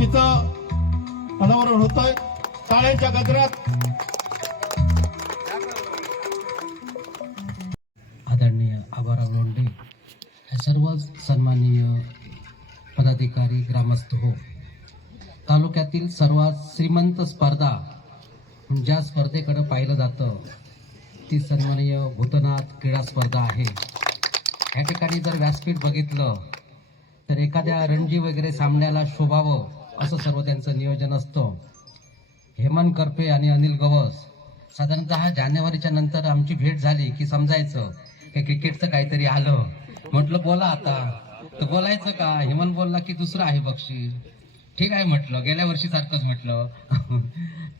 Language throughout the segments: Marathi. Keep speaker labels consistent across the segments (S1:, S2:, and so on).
S1: ट्रॉफीचं अनावरण होत आहे टाळ्यांच्या गजरात.
S2: आदरणीय आबाराव लोंढे सर्व सन्माननीय पदाधिकारी ग्रामस्थ हो. तालुक्यातील सर्वात श्रीमंत स्पर्धा ज्या स्पर्धेकडं पाहिलं जातं ती सन्माननीय भूतनाथ क्रीडा स्पर्धा आहे. ह्या ठिकाणी जर व्यासपीठ बघितलं तर एखाद्या रणजी वगैरे सामन्याला शोभावं असं सर्व त्यांचं नियोजन असतं. हेमंत करपे आणि अनिल गवस. साधारणतः जानेवारीच्या नंतर आमची भेट झाली की समजायचं की क्रिकेटचं काहीतरी आलं. म्हटलं बोला आता. तर बोलायचं का? हेमंत बोलला की दुसरं आहे बक्षीस. ठीक आहे म्हटलं. गेल्या वर्षी सारखंच म्हटलं.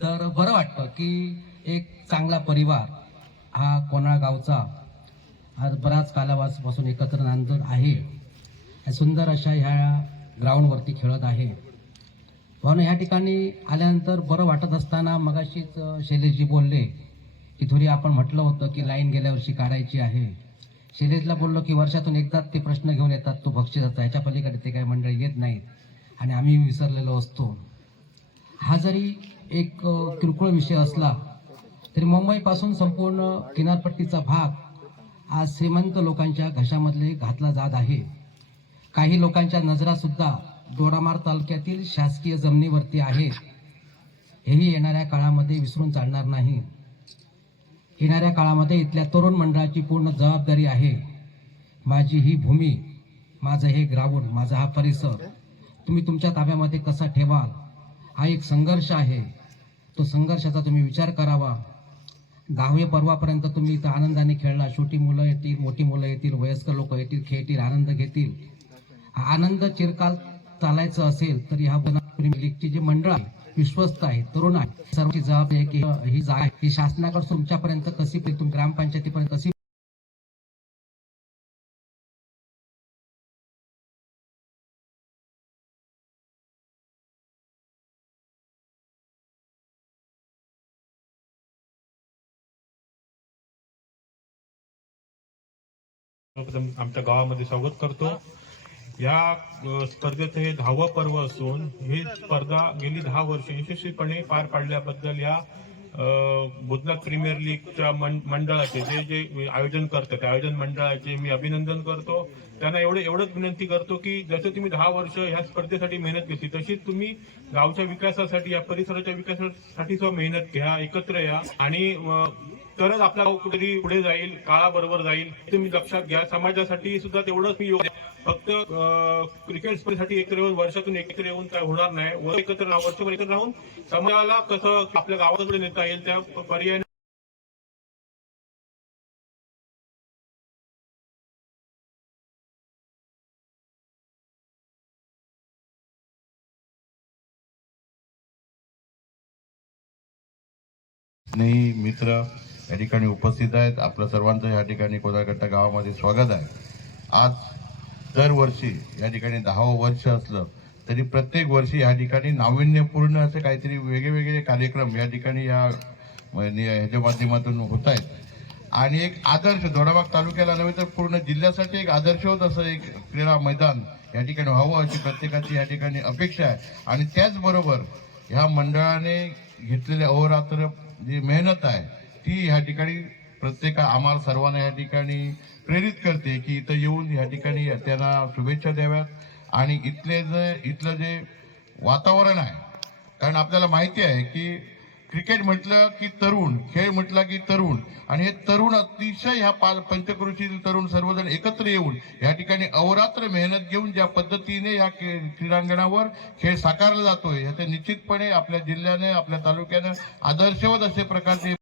S2: तर बरं वाटतं की एक चांगला परिवार हा कोणा गावचा आज बराच कालावासपासून एकत्र नांदून आहे. सुंदर अशा ह्या ग्राउंडवरती खेळत आहे. म्हणून ह्या ठिकाणी आल्यानंतर बरं वाटत असताना मगाशीच शैलेशजी बोलले की थोडी आपण म्हटलं होतं की लाईन गेल्या वर्षी काढायची आहे. शैलेशला बोललो की वर्षातून एकदाच ते प्रश्न घेऊन येतात तो बक्षिसाचा ह्याच्या पलीकडे ते काही मंडळी येत नाहीत. आणि आम्ही विसरलेलो असतो. हा जरी एक किरकोळ विषय असला तरी मुंबईपासून संपूर्ण किनारपट्टीचा भाग आज श्रीमंत लोकांच्या घशामधले घातला जात आहे. काही लोकांच्या नजरासुद्धा दोडामार तालुक्यातील शासकीय जमिनीवरती आहे. हेही येणाऱ्या काळामध्ये विसरून चालणार नाही. येणाऱ्या काळामध्ये इथल्या तरुण मंडळाची पूर्ण जबाबदारी आहे. माझी ही भूमी माझं हे ग्राउंड माझा हा परिसर तुम्ही तुमच्या ताब्यामध्ये कसा ठेवाल? हा एक संघर्ष आहे. तो संघर्षाचा तुम्ही विचार करावा. दहावे पर्वापर्यंत तुम्ही इथं आनंदाने खेळला. छोटी मुलं येतील मोठी मुलं येतील वयस्कर लोक येतील खेळतील आनंद घेतील. हा आनंद चिरकाल चालायचं असेल तर ह्या प्रीमियर लीगचे जे मंडळ आहे विश्वस्त आहे तरुण आहे. सर्वांची जबाबदारी आहे की ही जागा आहे, ही शासनाकडून तुमच्यापर्यंत कशी तुम ग्रामपंचायतीपर्यंत कशी
S3: आमच्या गावामध्ये स्वागत करतो. या स्पर्धेचं हे दहावं पर्व असून ही स्पर्धा गेली दहा वर्ष यशस्वीपणे पार पाडल्याबद्दल या अ, बुधनाथ प्रीमियर लीगच्या मंडळाचे जे जे आयोजन करतात त्या आयोजन मंडळाचे मी अभिनंदन करतो. त्यांना एवढं एवढंच विनंती करतो की जसं तुम्ही दहा वर्ष ह्या स्पर्धेसाठी मेहनत घेतली तशीच तुम्ही गावच्या विकासासाठी या परिसराच्या विकासासाठी सुद्धा मेहनत घ्या एकत्र या आणि तरच आपला गाव कुठेतरी पुढे जाईल काळाबरोबर जाईल. तुम्ही लक्षात घ्या. समाजासाठी सुद्धा तेवढंच मी योग्य फक्त अं, क्रिकेट स्पर्धेसाठी एकत्र येऊन वर्षातून एकत्र येऊन काय होणार नाही. वर एकत्र वर्षभर एकत्र राहून समाजाला कसं आपल्या गावाकडे नेता येईल त्या पर्याय
S4: स्नेही मित्र या ठिकाणी उपस्थित आहेत. आपलं सर्वांचं या ठिकाणी कोदाळकट्टा गावामध्ये स्वागत आहे. आज दरवर्षी या ठिकाणी दहावं वर्ष असलं तरी प्रत्येक वर्षी या ठिकाणी नाविन्यपूर्ण असे काहीतरी वेगवेगळे कार्यक्रम या ठिकाणी या ह्याच्या माध्यमातून होत आहेत. आणि एक आदर्श दोडाबाग तालुक्याला नव्हे तर पूर्ण जिल्ह्यासाठी एक आदर्श होत असं एक क्रीडा मैदान या ठिकाणी व्हावं अशी प्रत्येकाची या ठिकाणी अपेक्षा आहे. आणि त्याचबरोबर ह्या मंडळाने घेतलेल्या अहोरात्र जी मेहनत आहे ती ह्या ठिकाणी प्रत्येक आम्हाला सर्वांना या ठिकाणी प्रेरित करते की इथं येऊन या ठिकाणी त्यांना शुभेच्छा द्याव्यात. आणि इथले जे इथलं जे वातावरण आहे कारण आपल्याला माहिती आहे की क्रिकेट म्हटलं की तरुण खेळ म्हटला की तरुण आणि हे तरुण अतिशय ह्या पा पंचकृषीतील तरुण सर्वजण एकत्र येऊन या ठिकाणी अवरात्र मेहनत घेऊन ज्या पद्धतीने या खे- क्रीडांगणावर खेळ साकारला जातोय ह्याचे निश्चितपणे आपल्या जिल्ह्याने आपल्या तालुक्याने आदर्शवत असे प्रकारचे